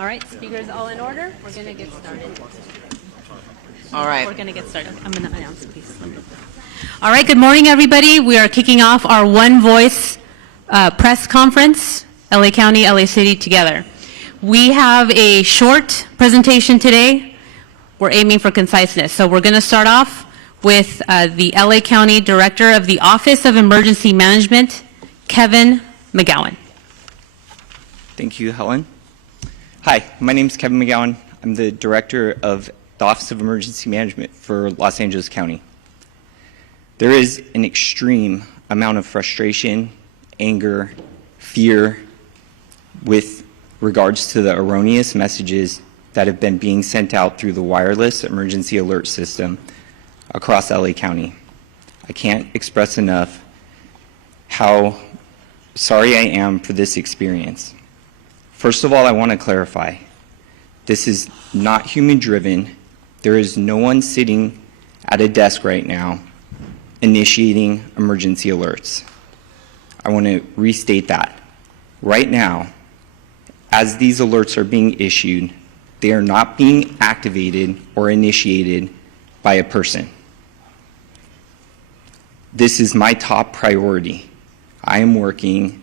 All right, speakers all in order. We're going to get started. All right. We're going to get started. I'm going to announce, please. All right, good morning, everybody. We are kicking off our One Voice press conference, LA County, LA City together. We have a short presentation today. We're aiming for conciseness. So we're going to start off with the LA County Director of the Office of Emergency Management, Kevin McGowan. Thank you, Helen. Hi, my name is Kevin McGowan. I'm the Director of the Office of Emergency Management for Los Angeles County. There is an extreme amount of frustration, anger, fear with regards to the erroneous messages that have been being sent out through the wireless emergency alert system across LA County. I can't express enough how sorry I am for this experience. First of all, I want to clarify, this is not human-driven. There is no one sitting at a desk right now initiating emergency alerts. I want to restate that. Right now, as these alerts are being issued, they are not being activated or initiated by a person. This is my top priority. I am working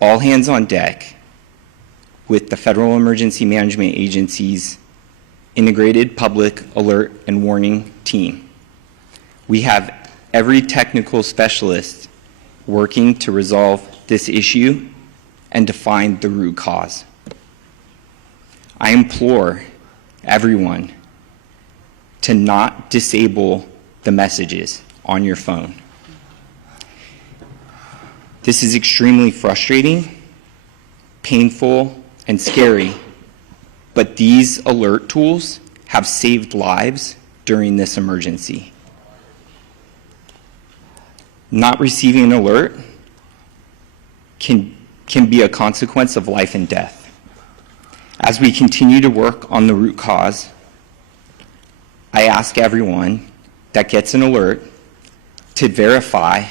all hands on deck with the Federal Emergency Management Agency's Integrated Public Alert and Warning Team. We have every technical specialist working to resolve this issue and to find the root cause. I implore everyone to not disable the messages on your phone. This is extremely frustrating, painful, and scary, but these alert tools have saved lives during this emergency. Not receiving an alert can be a consequence of life and death. As we continue to work on the root cause, I ask everyone that gets an alert to verify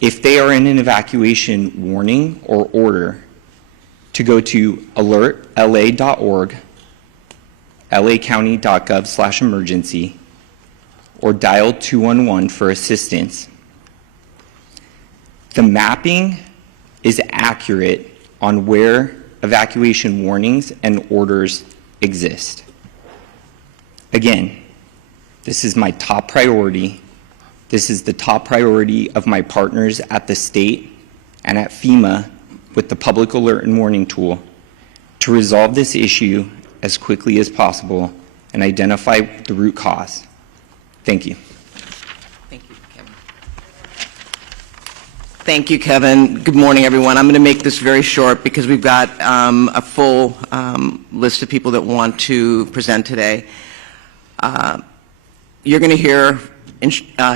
if they are in an evacuation warning or order to go to alertla.org, lacounty.gov/emergency, or dial 211 for assistance. The mapping is accurate on where evacuation warnings and orders exist. Again, this is my top priority. This is the top priority of my partners at the state and at FEMA with the Public Alert and Warning Tool to resolve this issue as quickly as possible and identify the root cause. Thank you. Thank you, Kevin. Thank you, Kevin. Good morning, everyone. I'm going to make this very short because we've got a full list of people that want to present today. You're going to hear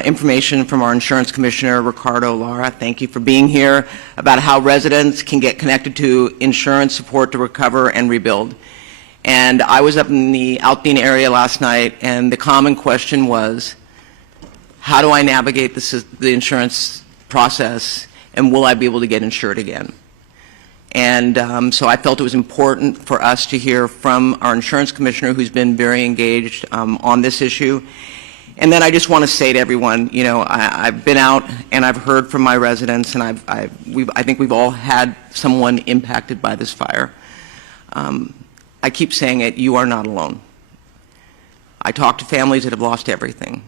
information from our Insurance Commissioner, Ricardo Lara. Thank you for being here, about how residents can get connected to insurance support to recover and rebuild. And I was up in the Alpine area last night, and the common question was, how do I navigate the insurance process, and will I be able to get insured again? And so I felt it was important for us to hear from our Insurance Commissioner, who's been very engaged on this issue. And then I just want to say to everyone, you know, I've been out and I've heard from my residents, and I think we've all had someone impacted by this fire. I keep saying it, you are not alone. I talk to families that have lost everything,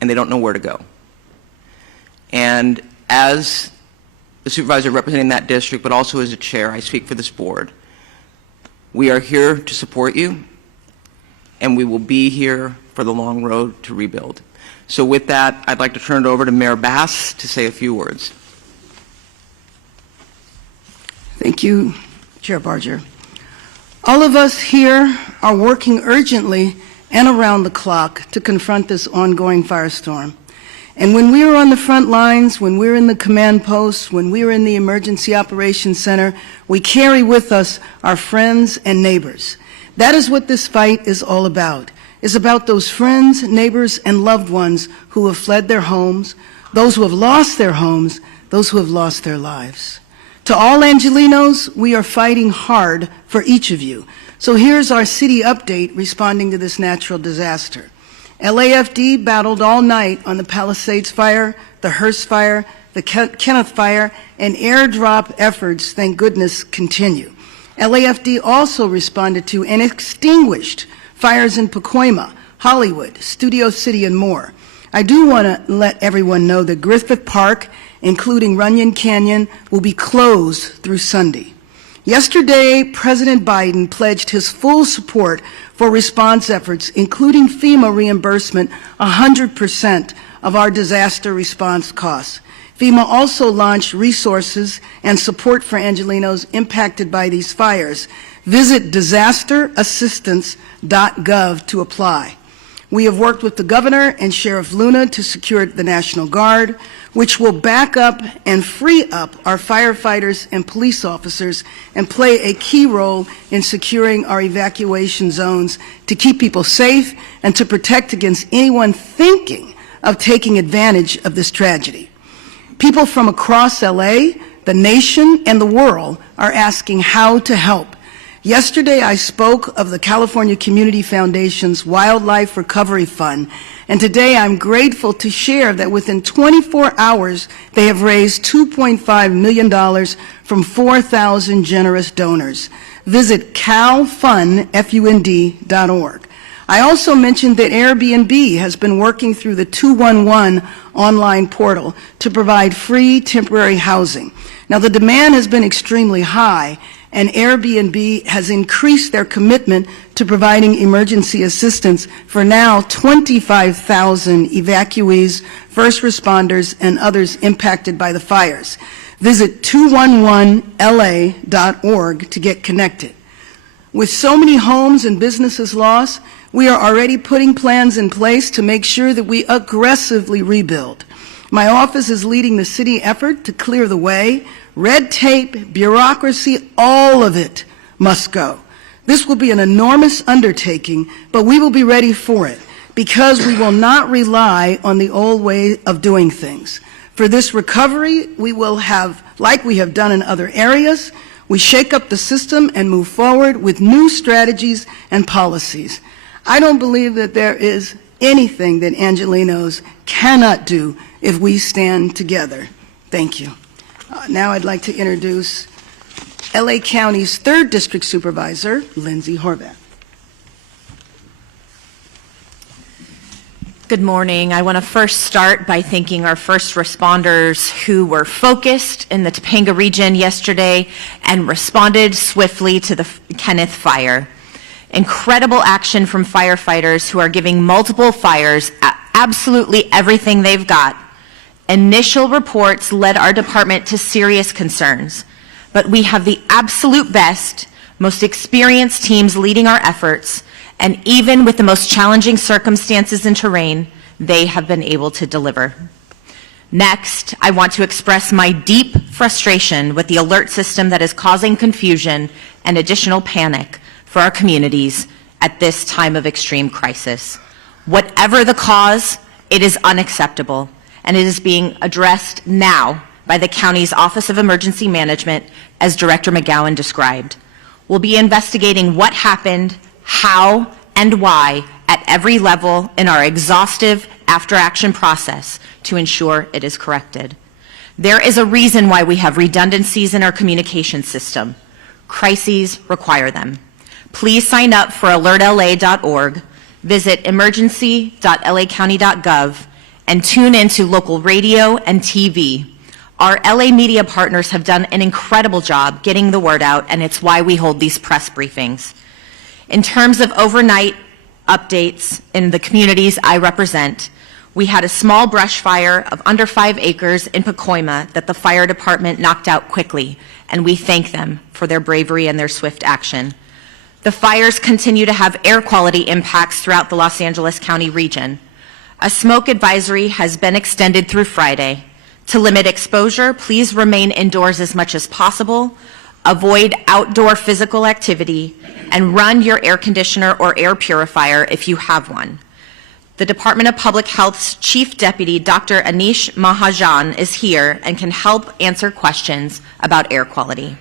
and they don't know where to go. And as the supervisor representing that district, but also as a chair, I speak for this board. We are here to support you, and we will be here for the long road to rebuild. So with that, I'd like to turn it over to Mayor Bass to say a few words. Thank you, Chair Barger. All of us here are working urgently and around the clock to confront this ongoing firestorm. And when we are on the front lines, when we're in the command posts, when we're in the Emergency Operations Center, we carry with us our friends and neighbors. That is what this fight is all about. It's about those friends, neighbors, and loved ones who have fled their homes, those who have lost their homes, those who have lost their lives. To all Angelenos, we are fighting hard for each of you. So here's our city update responding to this natural disaster. LAFD battled all night on the Palisades fire, the Hearst fire, the Kenneth fire, and airdrop efforts, thank goodness, continue. LAFD also responded to and extinguished fires in Pacoima, Hollywood, Studio City, and more. I do want to let everyone know that Griffith Park, including Runyon Canyon, will be closed through Sunday. Yesterday, President Biden pledged his full support for response efforts, including FEMA reimbursement 100% of our disaster response costs. FEMA also launched resources and support for Angelenos impacted by these fires. Visit disasterassistance.gov to apply. We have worked with the governor and Sheriff Luna to secure the National Guard, which will back up and free up our firefighters and police officers and play a key role in securing our evacuation zones to keep people safe and to protect against anyone thinking of taking advantage of this tragedy. People from across LA, the nation, and the world are asking how to help. Yesterday, I spoke of the California Community Foundation's Wildlife Recovery Fund, and today I'm grateful to share that within 24 hours, they have raised $2.5 million from 4,000 generous donors. Visit calfund.org. I also mentioned that Airbnb has been working through the 211 online portal to provide free temporary housing. Now, the demand has been extremely high, and Airbnb has increased their commitment to providing emergency assistance for now 25,000 evacuees, first responders, and others impacted by the fires. Visit 211la.org to get connected. With so many homes and businesses lost, we are already putting plans in place to make sure that we aggressively rebuild. My office is leading the city effort to clear the way. Red tape, bureaucracy, all of it must go. This will be an enormous undertaking, but we will be ready for it because we will not rely on the old way of doing things. For this recovery, we will have, like we have done in other areas, we shake up the system and move forward with new strategies and policies. I don't believe that there is anything that Angelenos cannot do if we stand together. Thank you. Now I'd like to introduce LA County's 3rd District Supervisor, Lindsay Horvath. Good morning. I want to first start by thanking our first responders who were focused in the Topanga region yesterday and responded swiftly to the Kenneth fire. Incredible action from firefighters who are giving multiple fires absolutely everything they've got. Initial reports led our department to serious concerns, but we have the absolute best, most experienced teams leading our efforts, and even with the most challenging circumstances and terrain, they have been able to deliver. Next, I want to express my deep frustration with the alert system that is causing confusion and additional panic for our communities at this time of extreme crisis. Whatever the cause, it is unacceptable, and it is being addressed now by the county's Office of Emergency Management, as Director McGowan described. We'll be investigating what happened, how, and why at every level in our exhaustive after-action process to ensure it is corrected. There is a reason why we have redundancies in our communication system. Crises require them. Please sign up for alertla.org, visit emergency.lacounty.gov, and tune into local radio and TV. Our LA media partners have done an incredible job getting the word out, and it's why we hold these press briefings. In terms of overnight updates in the communities I represent, we had a small brush fire of under 5 acres in Pacoima that the fire department knocked out quickly, and we thank them for their bravery and their swift action. The fires continue to have air quality impacts throughout the Los Angeles County region. A smoke advisory has been extended through Friday. To limit exposure, please remain indoors as much as possible, avoid outdoor physical activity, and run your air conditioner or air purifier if you have one. The Department of Public Health's Chief Deputy, Dr. Anish Mahajan, is here and can help answer questions about air quality.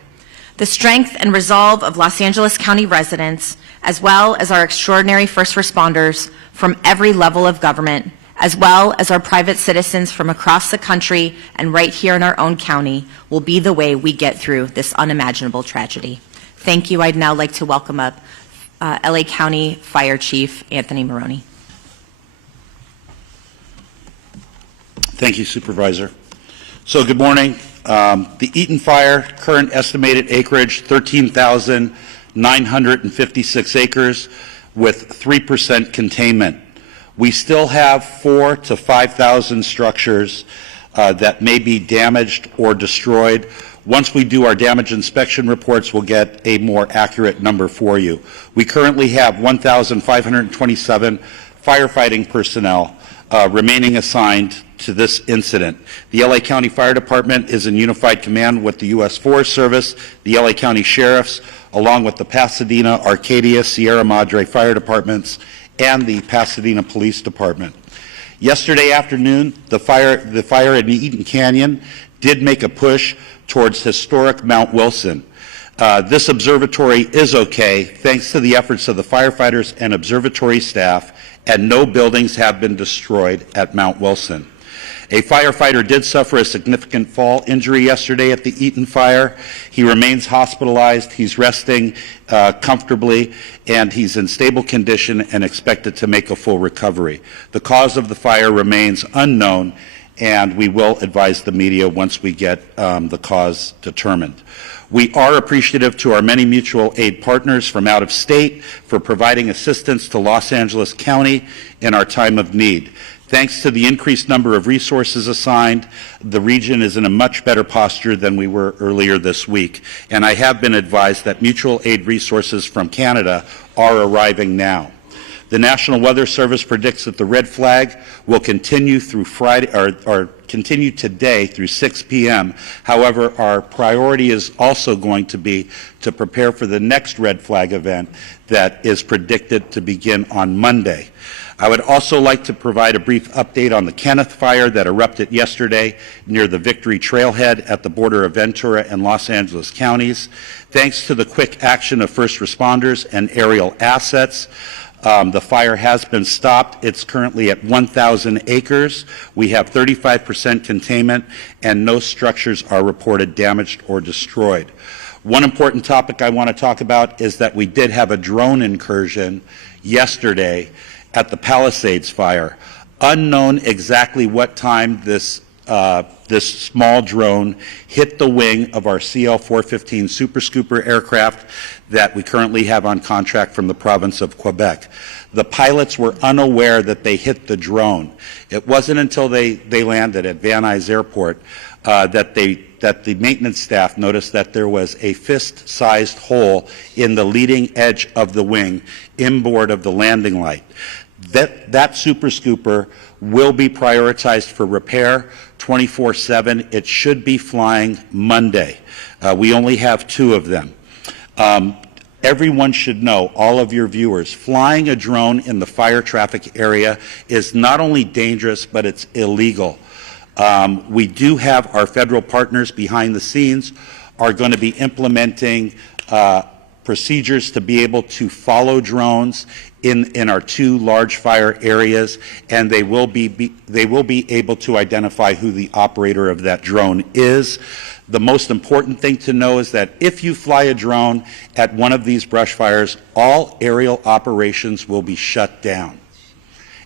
The strength and resolve of Los Angeles County residents, as well as our extraordinary first responders from every level of government, as well as our private citizens from across the country and right here in our own county, will be the way we get through this unimaginable tragedy. Thank you. I'd now like to welcome up LA County Fire Chief Anthony Maroney. Thank you, Supervisor. So good morning. The Eaton Fire, current estimated acreage, 13,956 acres with 3% containment. We still have 4,000 to 5,000 structures that may be damaged or destroyed. Once we do our damage inspection reports, we'll get a more accurate number for you. We currently have 1,527 firefighting personnel remaining assigned to this incident. The LA County Fire Department is in unified command with the U.S. Forest Service, the LA County Sheriffs, along with the Pasadena, Arcadia, Sierra Madre Fire Departments, and the Pasadena Police Department. Yesterday afternoon, the fire in the Eaton Canyon did make a push towards historic Mount Wilson. This observatory is okay thanks to the efforts of the firefighters and observatory staff, and no buildings have been destroyed at Mount Wilson. A firefighter did suffer a significant fall injury yesterday at the Eaton fire. He remains hospitalized. He's resting comfortably, and he's in stable condition and expected to make a full recovery. The cause of the fire remains unknown, and we will advise the media once we get the cause determined. We are appreciative to our many mutual aid partners from out of state for providing assistance to Los Angeles County in our time of need. Thanks to the increased number of resources assigned, the region is in a much better posture than we were earlier this week. And I have been advised that mutual aid resources from Canada are arriving now. The National Weather Service predicts that the red flag will continue through Friday, or continue today through 6 p.m. However, our priority is also going to be to prepare for the next red flag event that is predicted to begin on Monday. I would also like to provide a brief update on the Kenneth fire that erupted yesterday near the Victory Trailhead at the border of Ventura and Los Angeles counties. Thanks to the quick action of first responders and aerial assets, the fire has been stopped. It's currently at 1,000 acres. We have 35% containment, and no structures are reported damaged or destroyed. One important topic I want to talk about is that we did have a drone incursion yesterday at the Palisades fire. Unknown exactly what time this small drone hit the wing of our CL-415 Super Scooper aircraft that we currently have on contract from the province of Quebec. The pilots were unaware that they hit the drone. It wasn't until they landed at Van Nuys Airport that the maintenance staff noticed that there was a fist-sized hole in the leading edge of the wing inboard of the landing light. That Super Scooper will be prioritized for repair 24/7. It should be flying Monday. We only have 2 of them. Everyone should know, all of your viewers, flying a drone in the fire traffic area is not only dangerous, but it's illegal. We do have our federal partners behind the scenes are going to be implementing procedures to be able to follow drones in our 2 large fire areas, and they will be able to identify who the operator of that drone is. The most important thing to know is that if you fly a drone at one of these brush fires, all aerial operations will be shut down.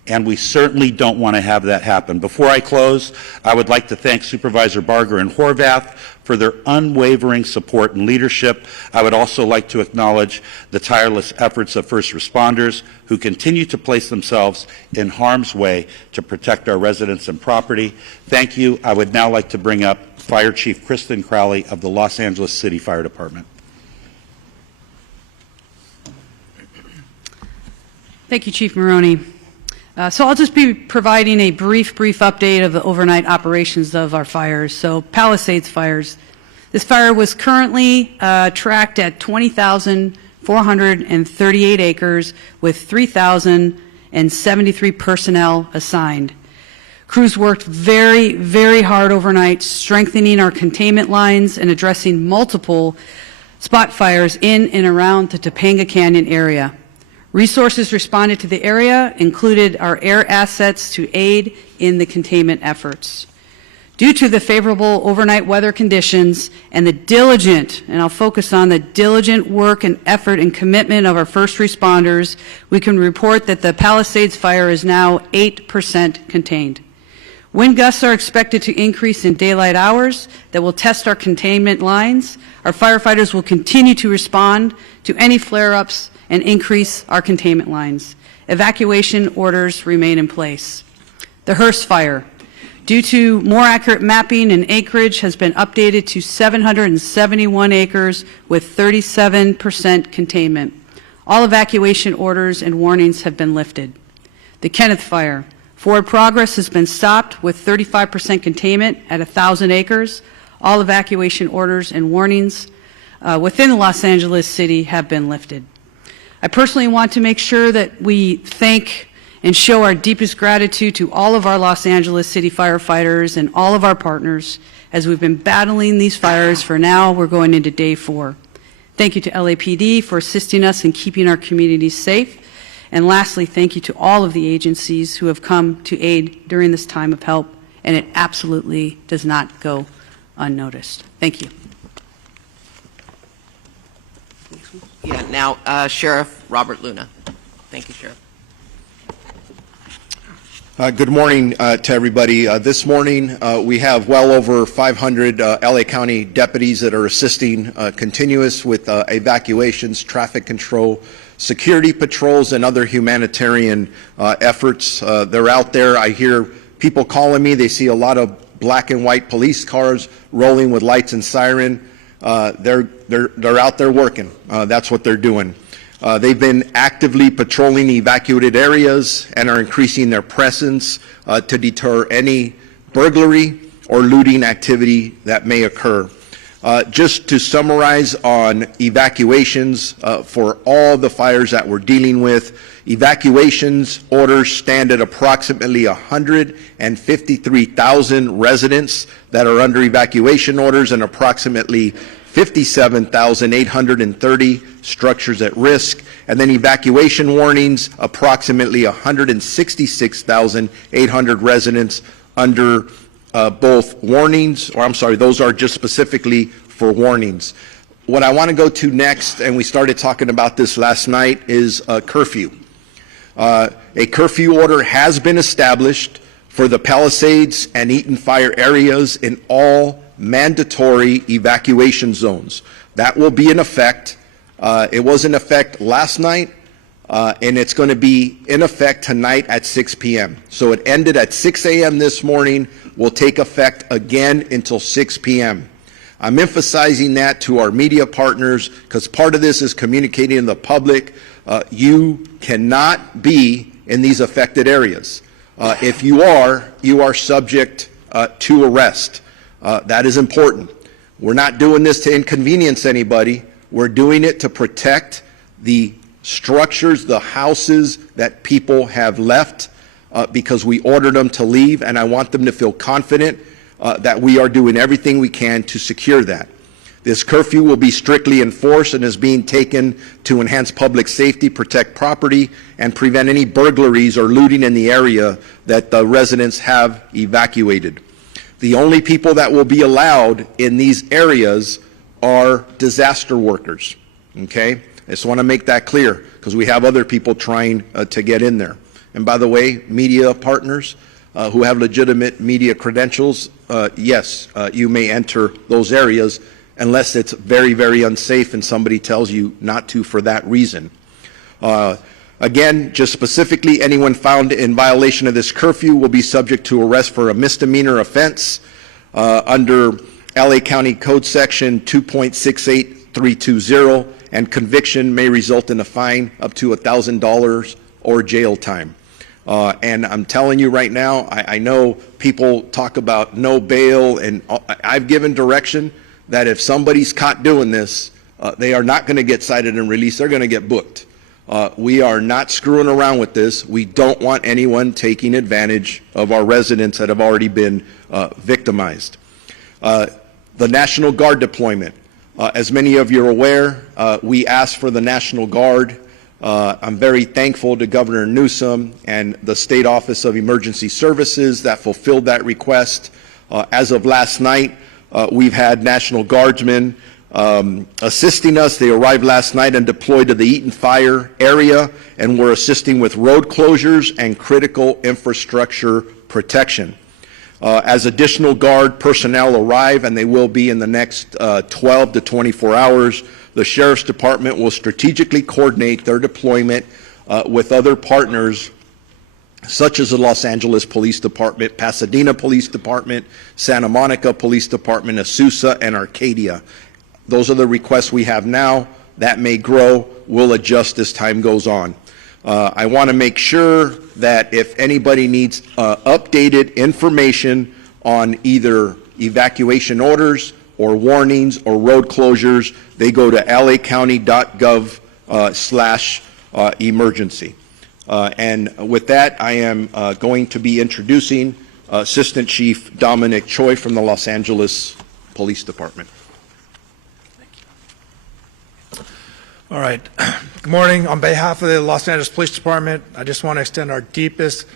And we certainly don't want to have that happen. Before I close, I would like to thank Supervisor Barger and Horvath for their unwavering support and leadership. I would also like to acknowledge the tireless efforts of first responders who continue to place themselves in harm's way to protect our residents and property. Thank you. I would now like to bring up Fire Chief Kristen Crowley of the Los Angeles City Fire Department. Thank you, Chief Maroney. So I'll just be providing a brief update of the overnight operations of our fires. So Palisades fires. This fire was currently tracked at 20,438 acres with 3,000 and 73 personnel assigned. Crews worked very, very hard overnight, strengthening our containment lines and addressing multiple spot fires in and around the Topanga Canyon area. Resources responded to the area included our air assets to aid in the containment efforts. Due to the favorable overnight weather conditions and the diligent, and I'll focus on the diligent work and effort and commitment of our first responders, we can report that the Palisades fire is now 8% contained. Wind gusts are expected to increase in daylight hours that will test our containment lines. Our firefighters will continue to respond to any flare-ups and increase our containment lines. Evacuation orders remain in place. The Hearst fire, due to more accurate mapping and acreage, has been updated to 771 acres with 37% containment. All evacuation orders and warnings have been lifted. The Kenneth fire, forward progress has been stopped with 35% containment at 1,000 acres. All evacuation orders and warnings within Los Angeles City have been lifted. I personally want to make sure that we thank and show our deepest gratitude to all of our Los Angeles City firefighters and all of our partners as we've been battling these fires for now. We're going into day 4. Thank you to LAPD for assisting us in keeping our communities safe. And lastly, thank you to all of the agencies who have come to aid during this time of help, and it absolutely does not go unnoticed. Thank you. Yeah, now Sheriff Robert Luna. Thank you, Sheriff. Good morning to everybody. This morning we have well over 500 LA County deputies that are assisting continuous with evacuations, traffic control, security patrols, and other humanitarian efforts. They're out there. I hear people calling me. They see a lot of black and white police cars rolling with lights and siren. They're out there working. That's what they're doing. They've been actively patrolling evacuated areas and are increasing their presence to deter any burglary or looting activity that may occur. Just to summarize on evacuations for all the fires that we're dealing with, evacuations orders stand at approximately 153,000 residents that are under evacuation orders and approximately 57,830 structures at risk, and then evacuation warnings, approximately 166,800 residents under both warnings, or I'm sorry, those are just specifically for warnings. What I want to go to next, and we started talking about this last night, is a curfew. A curfew order has been established for the Palisades and Eaton fire areas in all mandatory evacuation zones. That will be in effect. It was in effect last night, and it's going to be in effect tonight at 6 p.m. So it ended at 6 a.m. this morning, will take effect again until 6 p.m. I'm emphasizing that to our media partners because part of this is communicating to the public. You cannot be in these affected areas. If you are subject to arrest. That is important. We're not doing this to inconvenience anybody. We're doing it to protect the structures, the houses that people have left because we ordered them to leave, and I want them to feel confident that we are doing everything we can to secure that. This curfew will be strictly enforced and is being taken to enhance public safety, protect property, and prevent any burglaries or looting in the area that the residents have evacuated. The only people that will be allowed in these areas are disaster workers, okay? I just want to make that clear because we have other people trying to get in there. And by the way, media partners who have legitimate media credentials, yes, you may enter those areas unless it's very, very unsafe and somebody tells you not to for that reason. Again, just specifically, anyone found in violation of this curfew will be subject to arrest for a misdemeanor offense under LA County Code Section 2.68320, and conviction may result in a fine up to $1,000 or jail time. And I'm telling you right now, I know people talk about no bail, and I've given direction that if somebody's caught doing this, they are not going to get cited and released. They're going to get booked. We are not screwing around with this. We don't want anyone taking advantage of our residents that have already been victimized. The National Guard deployment. As many of you are aware, we asked for the National Guard. I'm very thankful to Governor Newsom and the State Office of Emergency Services that fulfilled that request. As of last night, we've had National Guardsmen assisting us. They arrived last night and deployed to the Eaton Fire area, and were assisting with road closures and critical infrastructure protection. As additional Guard personnel arrive, and they will be in the next 12 to 24 hours, the Sheriff's Department will strategically coordinate their deployment with other partners such as the Los Angeles Police Department, Pasadena Police Department, Santa Monica Police Department, Azusa, and Arcadia. Those are the requests we have now. That may grow. We'll adjust as time goes on. I want to make sure that if anybody needs updated information on either evacuation orders or warnings or road closures, they go to lacounty.gov/emergency. And with that, I am going to be introducing Assistant Chief Dominic Choi from the Los Angeles Police Department. All right. Good morning. On behalf of the Los Angeles Police Department, I just want to extend our deepest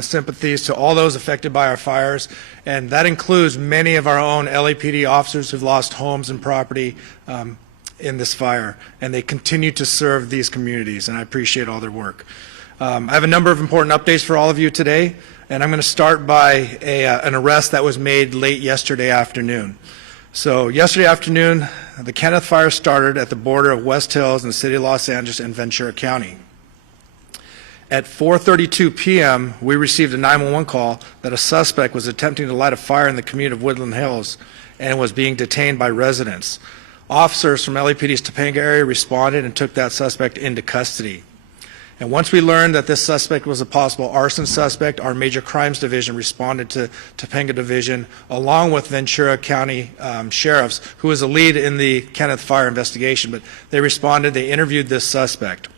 sympathies to all those affected by our fires, and that includes many of our own LAPD officers who've lost homes and property in this fire, and they continue to serve these communities, and I appreciate all their work. I have a number of important updates for all of you today, and I'm going to start by an arrest that was made late yesterday afternoon. So yesterday afternoon, the Kenneth Fire started at the border of West Hills in the city of Los Angeles and Ventura County. At 4:32 p.m., we received a 911 call that a suspect was attempting to light a fire in the community of Woodland Hills and was being detained by residents. Officers from LAPD's Topanga area responded and took that suspect into custody. And once we learned that this suspect was a possible arson suspect, our Major Crimes Division responded to Topanga Division along with Ventura County sheriffs, who was the lead in the Kenneth Fire investigation. But they responded, they interviewed this suspect.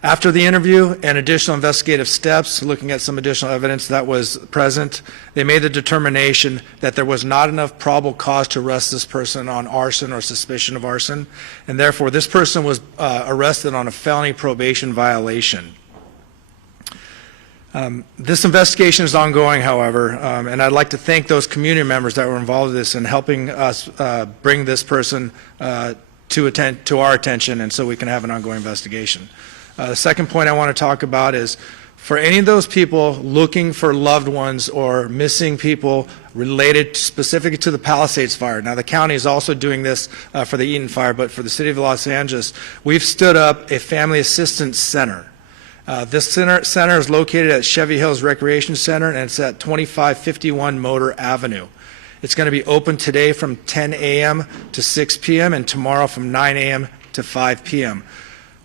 After the interview and additional investigative steps, looking at some additional evidence that was present, they made the determination that there was not enough probable cause to arrest this person on arson or suspicion of arson, and therefore this person was arrested on a felony probation violation. This investigation is ongoing, however, and I'd like to thank those community members that were involved in this and helping us bring this person to our attention, and so we can have an ongoing investigation. The second point I want to talk about is for any of those people looking for loved ones or missing people related specifically to the Palisades fire. Now, the county is also doing this for the Eaton fire, but for the city of Los Angeles, we've stood up a family assistance center. This center is located at Chevy Hills Recreation Center, and it's at 2551 Motor Avenue. It's going to be open today from 10 a.m. to 6 p.m. and tomorrow from 9 a.m. to 5 p.m.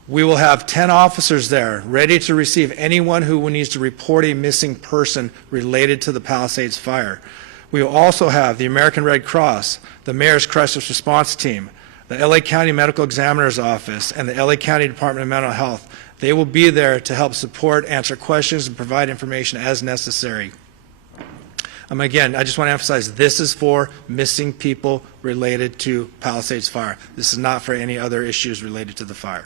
We will have 10 officers there ready to receive anyone who needs to report a missing person related to the Palisades fire. We will also have the American Red Cross, the Mayor's Crisis Response Team, the LA County Medical Examiner's Office, and the LA County Department of Mental Health. They will be there to help support, answer questions, and provide information as necessary. Again, I just want to emphasize this is for missing people related to Palisades fire. This is not for any other issues related to the fire.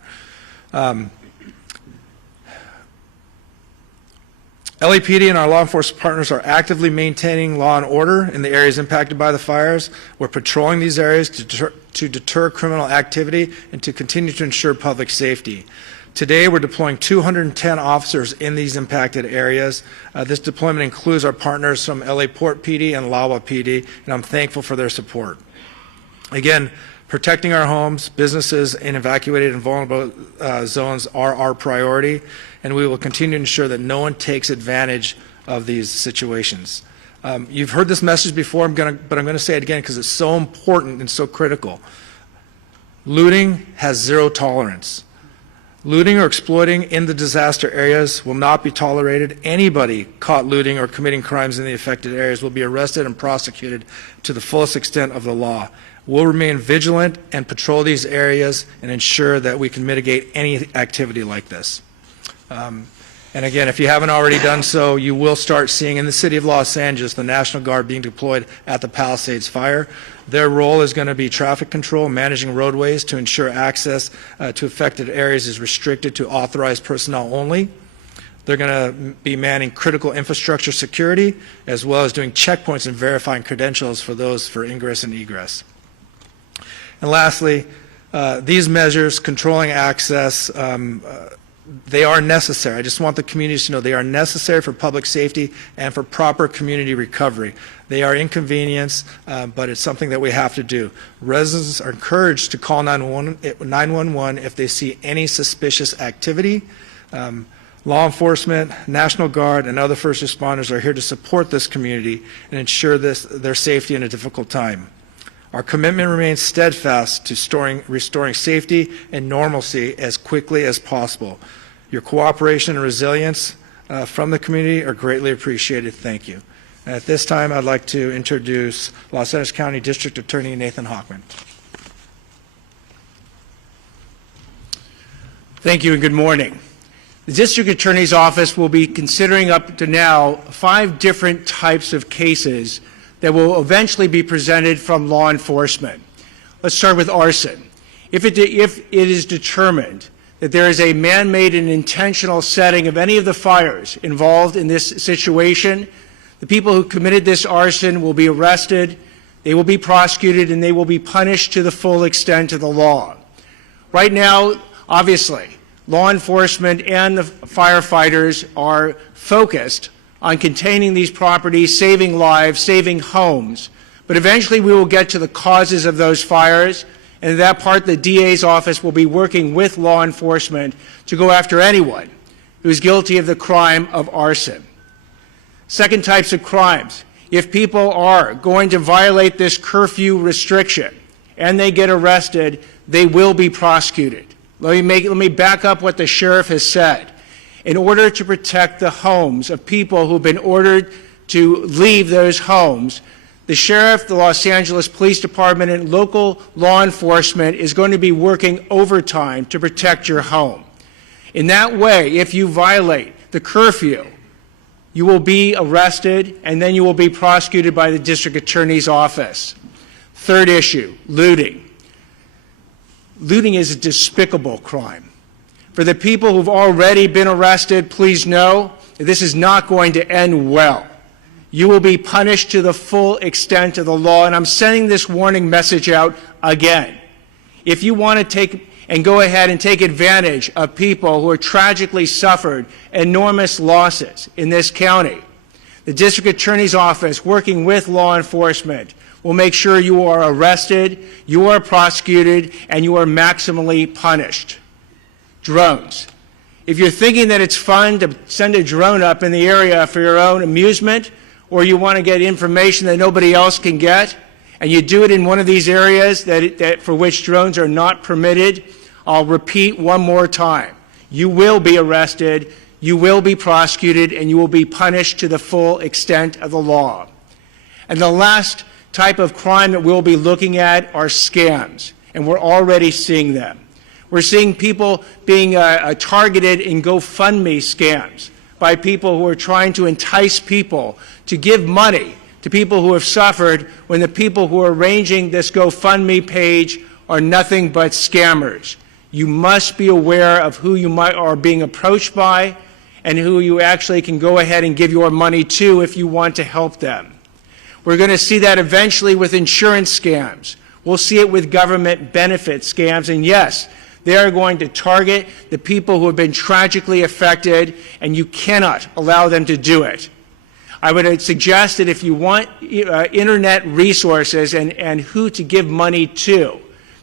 LAPD and our law enforcement partners are actively maintaining law and order in the areas impacted by the fires. We're patrolling these areas to deter criminal activity and to continue to ensure public safety. Today, we're deploying 210 officers in these impacted areas. This deployment includes our partners from LA Port PD and LAWA PD, and I'm thankful for their support. Again, protecting our homes, businesses, and evacuated and vulnerable zones are our priority, and we will continue to ensure that no one takes advantage of these situations. You've heard this message before, but I'm going to say it again because it's so important and so critical. Looting has zero tolerance. Looting or exploiting in the disaster areas will not be tolerated. Anybody caught looting or committing crimes in the affected areas will be arrested and prosecuted to the fullest extent of the law. We'll remain vigilant and patrol these areas and ensure that we can mitigate any activity like this. And again, if you haven't already done so, you will start seeing in the city of Los Angeles the National Guard being deployed at the Palisades fire. Their role is going to be traffic control, managing roadways to ensure access to affected areas is restricted to authorized personnel only. They're going to be manning critical infrastructure security, as well as doing checkpoints and verifying credentials for those for ingress and egress. And lastly, these measures, controlling access, they are necessary. I just want the communities to know they are necessary for public safety and for proper community recovery. They are inconvenience, but it's something that we have to do. Residents are encouraged to call 911 if they see any suspicious activity. Law enforcement, National Guard, and other first responders are here to support this community and ensure their safety in a difficult time. Our commitment remains steadfast to restoring safety and normalcy as quickly as possible. Your cooperation and resilience from the community are greatly appreciated. Thank you. And at this time, I'd like to introduce Los Angeles County District Attorney Nathan Hochman. Thank you and good morning. The District Attorney's Office will be considering up to now 5 different types of cases that will eventually be presented from law enforcement. Let's start with arson. If it is determined that there is a man-made and intentional setting of any of the fires involved in this situation, the people who committed this arson will be arrested, they will be prosecuted, and they will be punished to the full extent of the law. Right now, obviously, law enforcement and the firefighters are focused on containing these properties, saving lives, saving homes. But eventually we will get to the causes of those fires, and in that part the DA's office will be working with law enforcement to go after anyone who is guilty of the crime of arson. Second types of crimes. If people are going to violate this curfew restriction and they get arrested, they will be prosecuted. Let me back up what the sheriff has said. In order to protect the homes of people who've been ordered to leave those homes, the sheriff, the Los Angeles Police Department, and local law enforcement is going to be working overtime to protect your home. In that way, if you violate the curfew, you will be arrested and then you will be prosecuted by the district attorney's office. Third issue, looting. Looting is a despicable crime. For the people who've already been arrested, please know that this is not going to end well. You will be punished to the full extent of the law, and I'm sending this warning message out again. If you want to take and go ahead and take advantage of people who have tragically suffered enormous losses in this county, the district attorney's office, working with law enforcement, will make sure you are arrested, you are prosecuted, and you are maximally punished. Drones. If you're thinking that it's fun to send a drone up in the area for your own amusement, or you want to get information that nobody else can get, and you do it in one of these areas for which drones are not permitted, I'll repeat one more time. You will be arrested, you will be prosecuted, and you will be punished to the full extent of the law. And the last type of crime that we'll be looking at are scams, and we're already seeing them. We're seeing people being targeted in GoFundMe scams by people who are trying to entice people to give money to people who have suffered when the people who are arranging this GoFundMe page are nothing but scammers. You must be aware of who you are being approached by and who you actually can go ahead and give your money to if you want to help them. We're going to see that eventually with insurance scams. We'll see it with government benefit scams, and yes, they are going to target the people who have been tragically affected, and you cannot allow them to do it. I would suggest that if you want internet resources and who to give money to,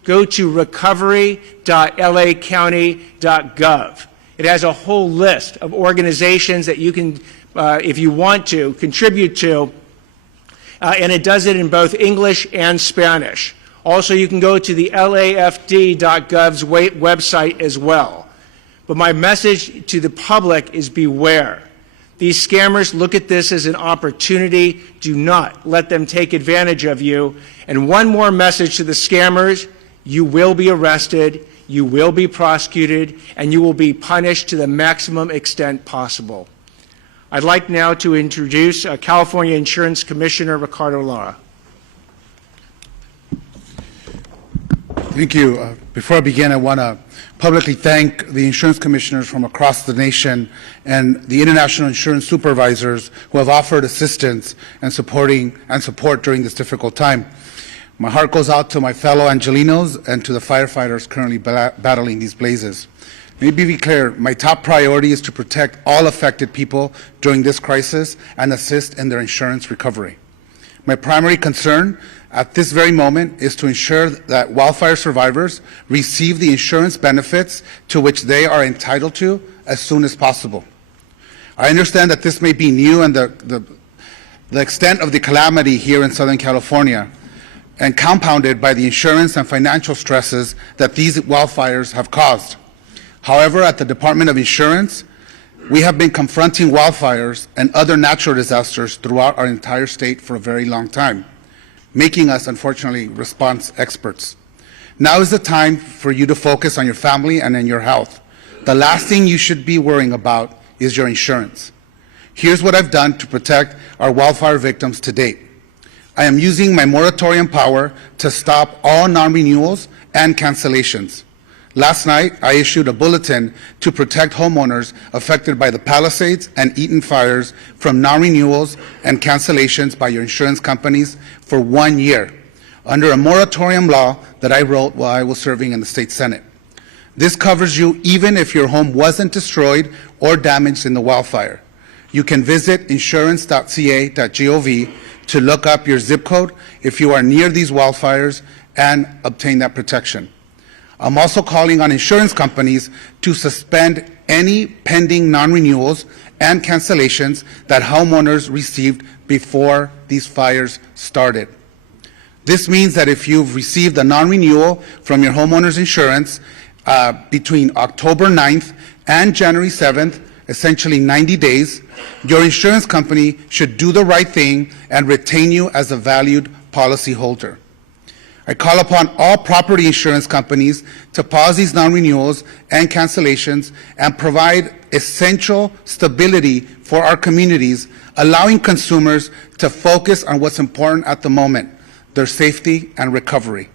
go to recovery.lacounty.gov. It has a whole list of organizations that you can, if you want to, contribute to, and it does it in both English and Spanish. Also, you can go to the LAFD.gov's website as well. But my message to the public is beware. These scammers look at this as an opportunity. Do not let them take advantage of you. And one more message to the scammers: you will be arrested, you will be prosecuted, and you will be punished to the maximum extent possible. I'd like now to introduce California Insurance Commissioner Ricardo Lara. Thank you. Before I begin, I want to publicly thank the insurance commissioners from across the nation and the international insurance supervisors who have offered assistance and support during this difficult time. My heart goes out to my fellow Angelinos and to the firefighters currently battling these blazes. Let me be clear, my top priority is to protect all affected people during this crisis and assist in their insurance recovery. My primary concern at this very moment is to ensure that wildfire survivors receive the insurance benefits to which they are entitled to as soon as possible. I understand that this may be new and the extent of the calamity here in Southern California, and compounded by the insurance and financial stresses that these wildfires have caused. However, at the Department of Insurance, we have been confronting wildfires and other natural disasters throughout our entire state for a very long time, making us, unfortunately, response experts. Now is the time for you to focus on your family and on your health. The last thing you should be worrying about is your insurance. Here's what I've done to protect our wildfire victims to date. I am using my moratorium power to stop all non-renewals and cancellations. Last night, I issued a bulletin to protect homeowners affected by the Palisades and Eaton fires from non-renewals and cancellations by your insurance companies for 1 year, under a moratorium law that I wrote while I was serving in the state Senate. This covers you even if your home wasn't destroyed or damaged in the wildfire. You can visit insurance.ca.gov to look up your zip code if you are near these wildfires and obtain that protection. I'm also calling on insurance companies to suspend any pending non-renewals and cancellations that homeowners received before these fires started. This means that if you've received a non-renewal from your homeowner's insurance between October 9th and January 7th, essentially 90 days, your insurance company should do the right thing and retain you as a valued policyholder. I call upon all property insurance companies to pause these non-renewals and cancellations and provide essential stability for our communities, allowing consumers to focus on what's important at the moment, their safety and recovery.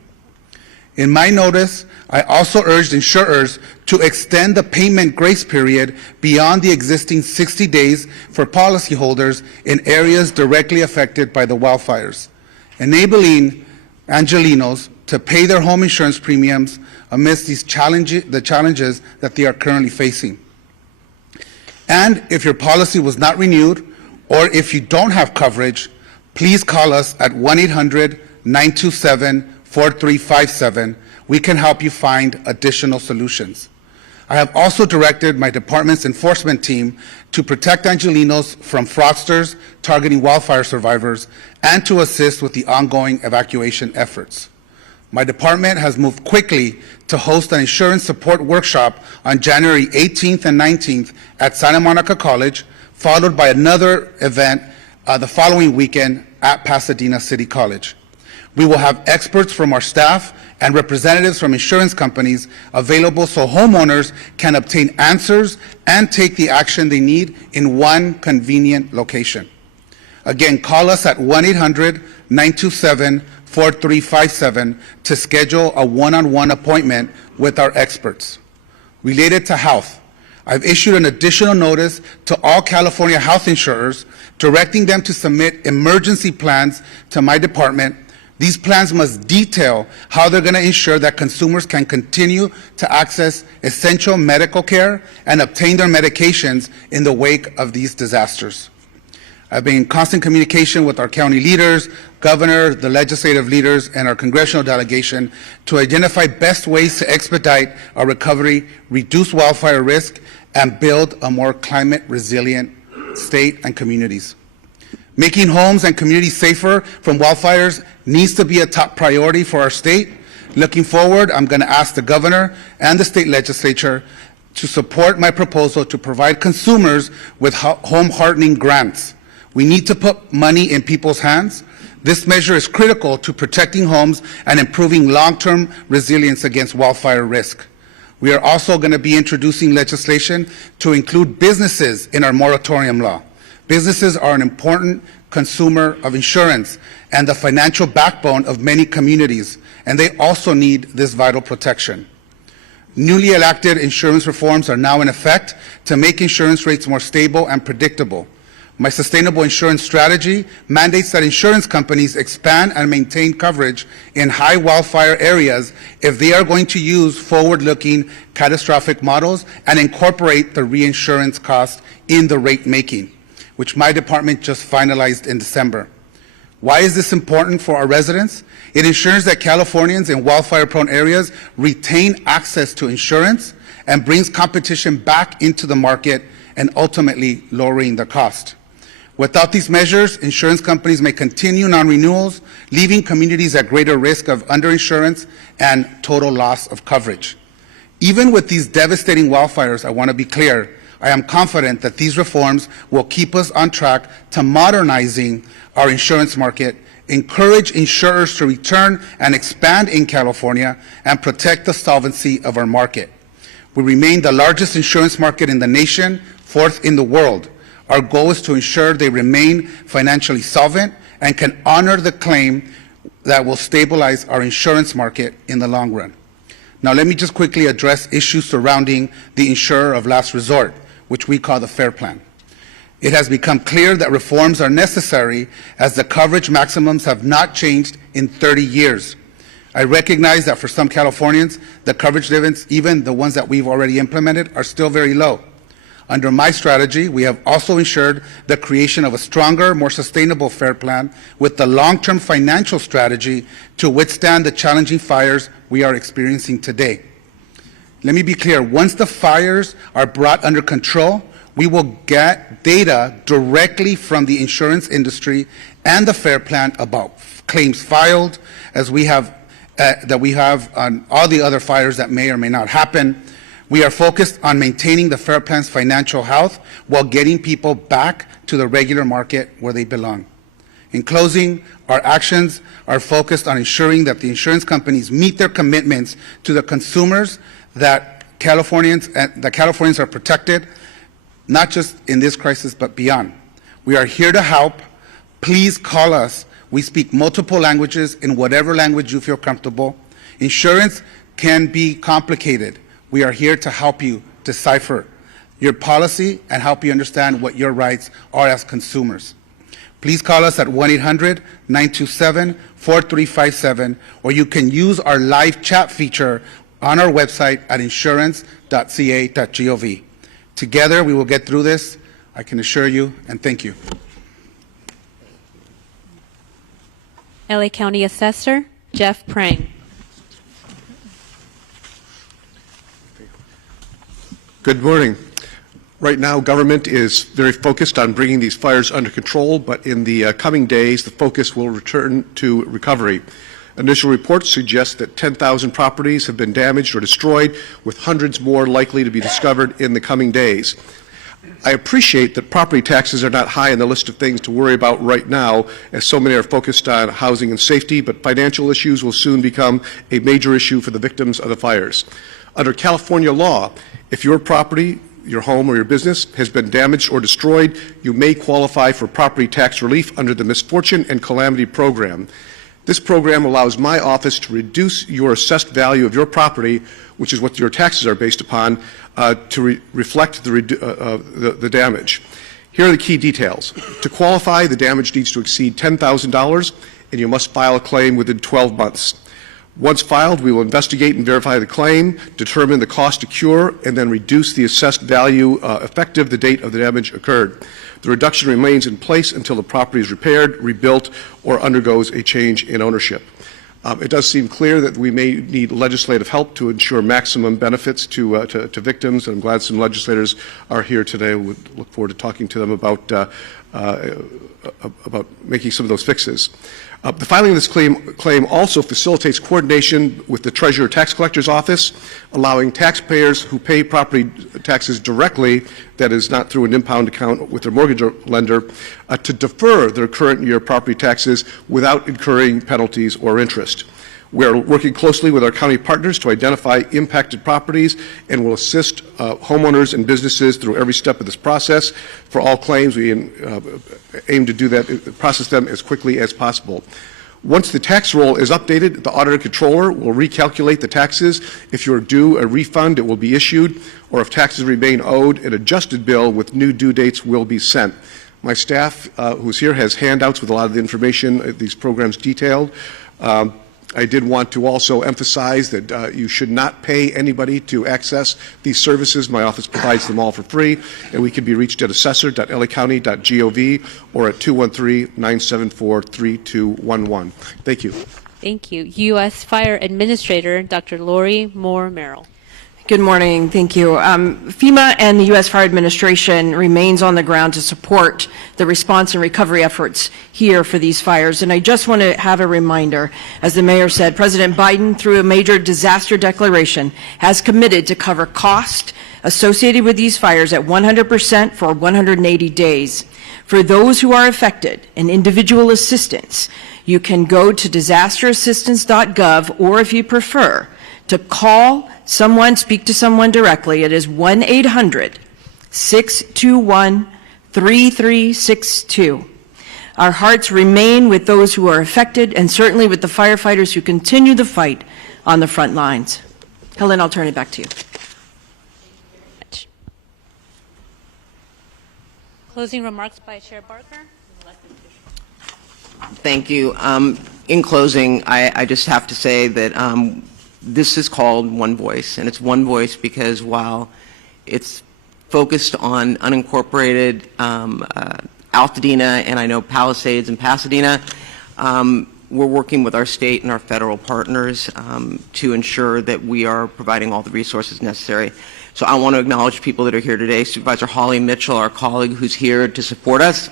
In my notice, I also urged insurers to extend the payment grace period beyond the existing 60 days for policyholders in areas directly affected by the wildfires, enabling Angelinos to pay their home insurance premiums amidst the challenges that they are currently facing. And if your policy was not renewed, or if you don't have coverage, please call us at 1-800-927-4357. We can help you find additional solutions. I have also directed my department's enforcement team to protect Angelinos from fraudsters targeting wildfire survivors and to assist with the ongoing evacuation efforts. My department has moved quickly to host an insurance support workshop on January 18th and 19th at Santa Monica College, followed by another event the following weekend at Pasadena City College. We will have experts from our staff and representatives from insurance companies available so homeowners can obtain answers and take the action they need in one convenient location. Again, call us at 1-800-927-4357 to schedule a one-on-one appointment with our experts. Related to health, I've issued an additional notice to all California health insurers directing them to submit emergency plans to my department. These plans must detail how they're going to ensure that consumers can continue to access essential medical care and obtain their medications in the wake of these disasters. I've been in constant communication with our county leaders, governor, the legislative leaders, and our congressional delegation to identify best ways to expedite our recovery, reduce wildfire risk, and build a more climate-resilient state and communities. Making homes and communities safer from wildfires needs to be a top priority for our state. Looking forward, I'm going to ask the governor and the state legislature to support my proposal to provide consumers with home hardening grants. We need to put money in people's hands. This measure is critical to protecting homes and improving long-term resilience against wildfire risk. We are also going to be introducing legislation to include businesses in our moratorium law. Businesses are an important consumer of insurance and the financial backbone of many communities, and they also need this vital protection. Newly enacted insurance reforms are now in effect to make insurance rates more stable and predictable. My sustainable insurance strategy mandates that insurance companies expand and maintain coverage in high wildfire areas if they are going to use forward-looking catastrophic models and incorporate the reinsurance cost in the rate making, which my department just finalized in December. Why is this important for our residents? It ensures that Californians in wildfire-prone areas retain access to insurance and brings competition back into the market and ultimately lowering the cost. Without these measures, insurance companies may continue non-renewals, leaving communities at greater risk of underinsurance and total loss of coverage. Even with these devastating wildfires, I want to be clear, I am confident that these reforms will keep us on track to modernizing our insurance market, encourage insurers to return and expand in California, and protect the solvency of our market. We remain the largest insurance market in the nation, fourth in the world. Our goal is to ensure they remain financially solvent and can honor the claim that will stabilize our insurance market in the long run. Now, let me just quickly address issues surrounding the insurer of last resort, which we call the FAIR Plan. It has become clear that reforms are necessary as the coverage maximums have not changed in 30 years. I recognize that for some Californians, the coverage limits, even the ones that we've already implemented, are still very low. Under my strategy, we have also ensured the creation of a stronger, more sustainable FAIR Plan with the long-term financial strategy to withstand the challenging fires we are experiencing today. Let me be clear, once the fires are brought under control, we will get data directly from the insurance industry and the FAIR Plan about claims filed, as we have on all the other fires that may or may not happen. We are focused on maintaining the FAIR Plan's financial health while getting people back to the regular market where they belong. In closing, our actions are focused on ensuring that the insurance companies meet their commitments to the consumers, that Californians are protected, not just in this crisis, but beyond. We are here to help. Please call us. We speak multiple languages in whatever language you feel comfortable. Insurance can be complicated. We are here to help you decipher your policy and help you understand what your rights are as consumers. Please call us at 1-800-927-4357, or you can use our live chat feature on our website at insurance.ca.gov. Together, we will get through this, I can assure you, and thank you. LA County Assessor Jeff Prang. Good morning. Right now, government is very focused on bringing these fires under control, but in the coming days, the focus will return to recovery. Initial reports suggest that 10,000 properties have been damaged or destroyed, with hundreds more likely to be discovered in the coming days. I appreciate that property taxes are not high on the list of things to worry about right now, as so many are focused on housing and safety, but financial issues will soon become a major issue for the victims of the fires. Under California law, if your property, your home or your business has been damaged or destroyed, you may qualify for property tax relief under the Misfortune and Calamity Program. This program allows my office to reduce your assessed value of your property, which is what your taxes are based upon, to reflect the damage. Here are the key details. To qualify, the damage needs to exceed $10,000, and you must file a claim within 12 months. Once filed, we will investigate and verify the claim, determine the cost to cure, and then reduce the assessed value effective the date of the damage occurred. The reduction remains in place until the property is repaired, rebuilt, or undergoes a change in ownership. It does seem clear that we may need legislative help to ensure maximum benefits to victims, and I'm glad some legislators are here today. We look forward to talking to them about about making some of those fixes. The filing of this claim also facilitates coordination with the Treasurer Tax Collector's Office, allowing taxpayers who pay property taxes directly, that is not through an impound account with their mortgage lender, to defer their current year property taxes without incurring penalties or interest. We are working closely with our county partners to identify impacted properties and will assist homeowners and businesses through every step of this process. For all claims, we aim to do that, process them as quickly as possible. Once the tax roll is updated, the auditor controller will recalculate the taxes. If you are due a refund, it will be issued, or if taxes remain owed, an adjusted bill with new due dates will be sent. My staff, who's here, has handouts with a lot of the information, these programs detailed. I did want to also emphasize that you should not pay anybody to access these services. My office provides them all for free, and we can be reached at assessor.lacounty.gov or at 213-974-3211. Thank you. Thank you. U.S. Fire Administrator, Dr. Lori Moore Merrill. Good morning. Thank you. FEMA and the U.S. Fire Administration remains on the ground to support the response and recovery efforts here for these fires. And I just want to have a reminder, as the mayor said, President Biden, through a major disaster declaration, has committed to cover cost associated with these fires at 100% for 180 days. For those who are affected and individual assistance, you can go to disasterassistance.gov, or if you prefer, to call someone, speak to someone directly. It is 1-800-621-3362. Our hearts remain with those who are affected, and certainly with the firefighters who continue the fight on the front lines. Helen, I'll turn it back to you. Closing remarks by Chair Barger. Thank you. In closing, I just have to say that this is called One Voice, and it's One Voice because while it's focused on unincorporated Altadena and I know Palisades and Pasadena, we're working with our state and our federal partners to ensure that we are providing all the resources necessary. So I want to acknowledge people that are here today. Supervisor Holly Mitchell, our colleague who's here to support us,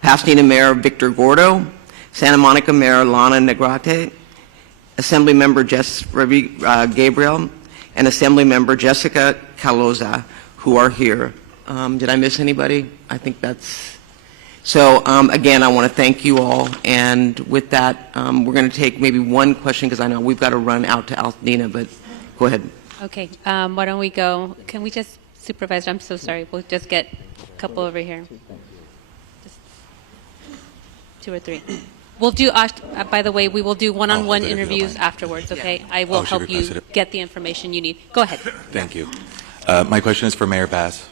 Pasadena Mayor Victor Gordo, Santa Monica Mayor Lana Negrete, Assembly Member Jess Gabriel, and Assembly Member Jessica Caloza, who are here. Did I miss anybody? I think that's... So, again, I want to thank you all, and with that, we're going to take maybe one question, because I know we've got to run out to Altadena, but go ahead. Okay, why don't we go, can we just, Supervisor, I'm so sorry, we'll just get a couple over here. Just 2 or 3. We'll do, by the way, we will do one-on-one interviews afterwards, okay? I will help you get the information you need. Go ahead. Thank you. My question is for Mayor Bass.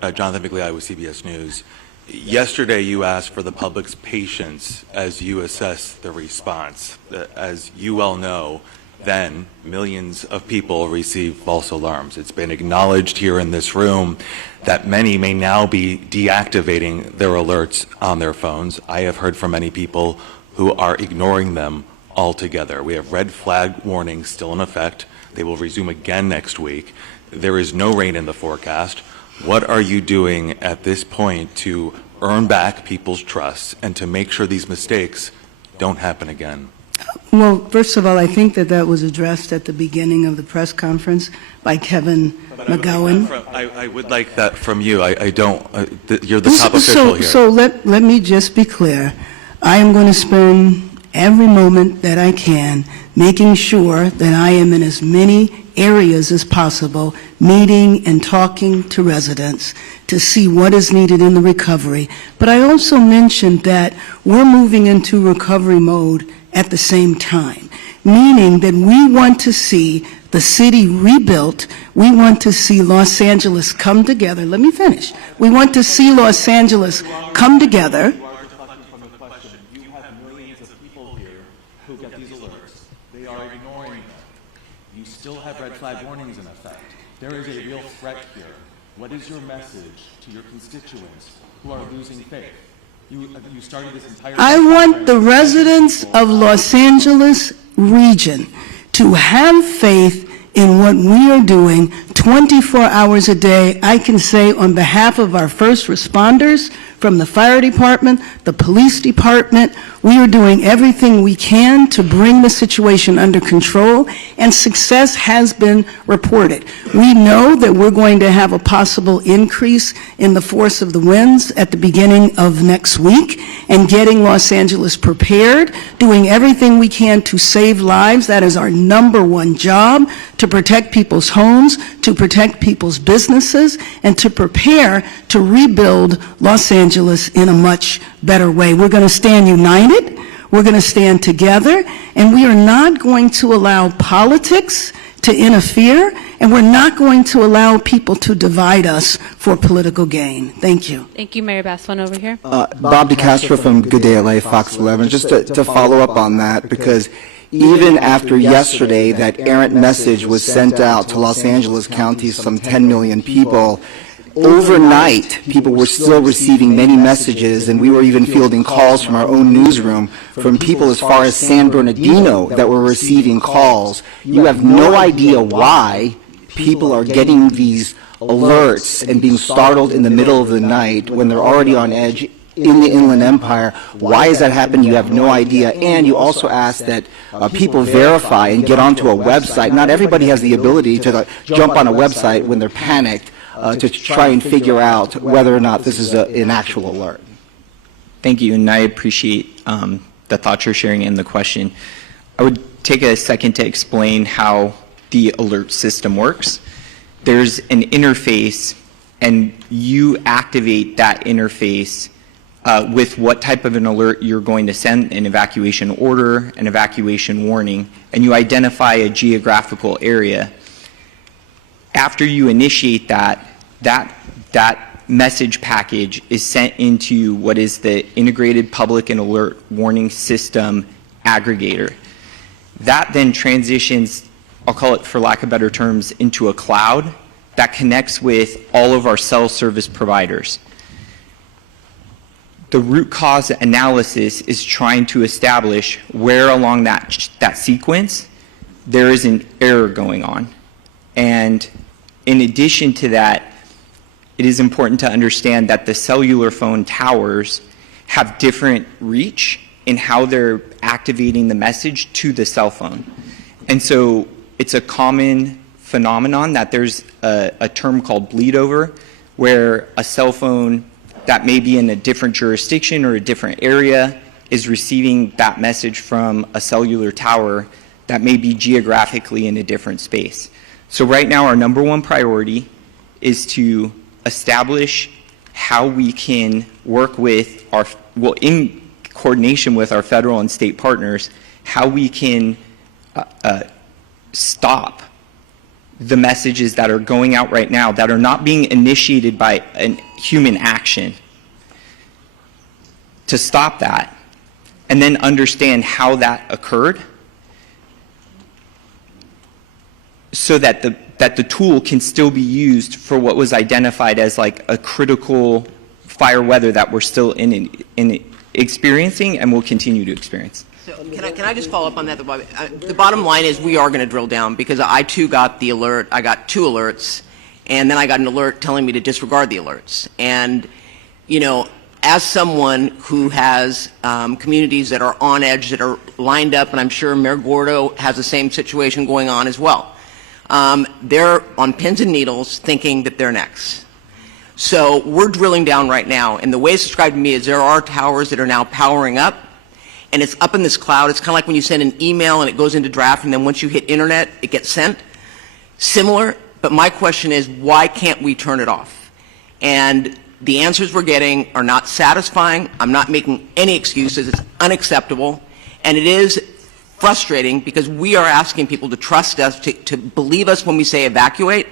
Jonathan Migliai with CBS News. Yesterday, you asked for the public's patience as you assess the response. As you well know, then millions of people receive false alarms. It's been acknowledged here in this room that many may now be deactivating their alerts on their phones. I have heard from many people who are ignoring them altogether. We have red flag warnings still in effect. They will resume again next week. There is no rain in the forecast. What are you doing at this point to earn back people's trust and to make sure these mistakes don't happen again? Well, first of all, I think that was addressed at the beginning of the press conference by Kevin McGowan. I would like that from you. I don't, you're the top official here. So let me just be clear. I am going to spend every moment that I can making sure that I am in as many areas as possible, meeting and talking to residents to see what is needed in the recovery. But I also mentioned that we're moving into recovery mode at the same time, meaning that we want to see the city rebuilt. We want to see Los Angeles come together. Let me finish. We want to see Los Angeles come together. You have millions of people here who get these alerts. They are ignoring them. You still have red flag warnings in effect. There is a real threat here. What is your message to your constituents who are losing faith? You started this entire... I want the residents of Los Angeles region to have faith in what we are doing 24 hours a day. I can say on behalf of our first responders, from the fire department, the police department. We are doing everything we can to bring the situation under control, and success has been reported. We know that we're going to have a possible increase in the force of the winds at the beginning of next week, and getting Los Angeles prepared, doing everything we can to save lives. That is our number one job, to protect people's homes, to protect people's businesses, and to prepare to rebuild Los Angeles in a much better way. We're going to stand united, we're going to stand together, and we are not going to allow politics to interfere, and we're not going to allow people to divide us for political gain. Thank you. Thank you, Mayor Bass. One over here. Bob DeCastro from Good Day LA, Fox 11. Just to follow up on that, because even after yesterday that errant message was sent out to Los Angeles County, some 10 million people, overnight, people were still receiving many messages, and we were even fielding calls from our own newsroom from people as far as San Bernardino that were receiving calls. You have no idea why people are getting these alerts and being startled in the middle of the night when they're already on edge in the Inland Empire. Why has that happened? You have no idea. And you also ask that people verify and get onto a website. Not everybody has the ability to jump on a website when they're panicked to try and figure out whether or not this is an actual alert. Thank you, and I appreciate the thoughts you're sharing and the question. I would take a second to explain how the alert system works. There's an interface, and you activate that interface with what type of an alert you're going to send, an evacuation order, an evacuation warning, and you identify a geographical area. After you initiate that message package is sent into what is the Integrated Public and Alert Warning System aggregator. That then transitions, I'll call it for lack of better terms, into a cloud that connects with all of our cell service providers. The root cause analysis is trying to establish where along that sequence there is an error going on. And in addition to that, it is important to understand that the cellular phone towers have different reach in how they're activating the message to the cell phone. And so it's a common phenomenon that there's a term called bleed over, where a cell phone that may be in a different jurisdiction or a different area is receiving that message from a cellular tower that may be geographically in a different space. So right now our number one priority is to establish how we can work with our, well, in coordination with our federal and state partners, how we can stop the messages that are going out right now that are not being initiated by a human action, to stop that, and then understand how that occurred so that the tool can still be used for what was identified as like a critical fire weather that we're still in experiencing and will continue to experience. So can I just follow up on that? The bottom line is we are going to drill down, because I too got the alert. I got 2 alerts, and then I got an alert telling me to disregard the alerts. And, you know, as someone who has communities that are on edge, that are lined up, and I'm sure Mayor Gordo has the same situation going on as well, they're on pins and needles thinking that they're next. So we're drilling down right now, and the way it's described to me is there are towers that are now powering up, and it's up in this cloud. It's kind of like when you send an email and it goes into draft, and then once you hit internet, it gets sent. Similar, but my question is, why can't we turn it off? And the answers we're getting are not satisfying. I'm not making any excuses. It's unacceptable. And it is frustrating, because we are asking people to trust us, to believe us when we say evacuate.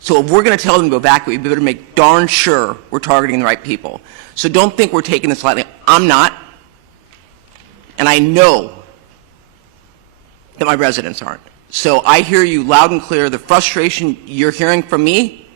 So if we're going to tell them to evacuate, we better make darn sure we're targeting the right people. So don't think we're taking this lightly. I'm not. And I know that my residents aren't. So I hear you loud and clear. The frustration you're hearing from me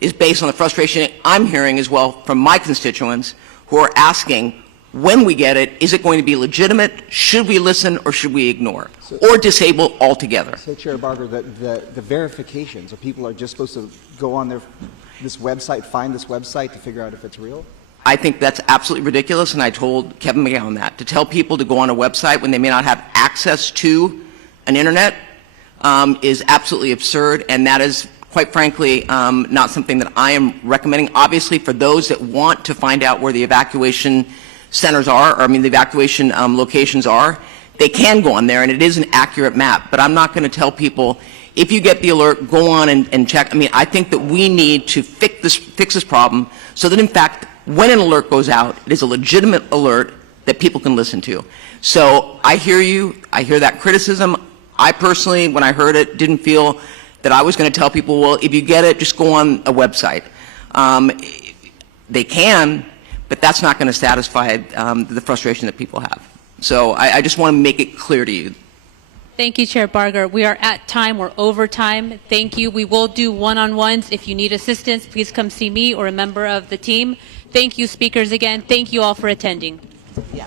is based on the frustration I'm hearing as well from my constituents, who are asking, when we get it, is it going to be legitimate? Should we listen, or should we ignore, or disable altogether? So, Chair Barger, the verification, so people are just supposed to go on this website, find this website to figure out if it's real? I think that's absolutely ridiculous, and I told Kevin McGowan that. To tell people to go on a website when they may not have access to an internet is absolutely absurd, and that is, quite frankly, not something that I am recommending. Obviously, for those that want to find out where the evacuation centers are, or the evacuation locations are, they can go on there, and it is an accurate map. But I'm not going to tell people, if you get the alert, go on and check. I think that we need to fix this problem so that, in fact, when an alert goes out, it is a legitimate alert that people can listen to. So I hear you. I hear that criticism. I personally, when I heard it, didn't feel that I was going to tell people, well, if you get it, just go on a website. They can, but that's not going to satisfy the frustration that people have. So I just want to make it clear to you. Thank you, Chair Barger. We are at time. We're over time. Thank you. We will do one-on-ones. If you need assistance, please come see me or a member of the team. Thank you, speakers, again. Thank you all for attending. Yeah.